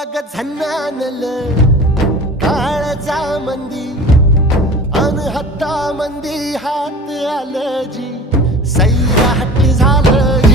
अग झन्नानल काळजा मंदी अनहत्ता मंदी हात आलं जी सैराट झालं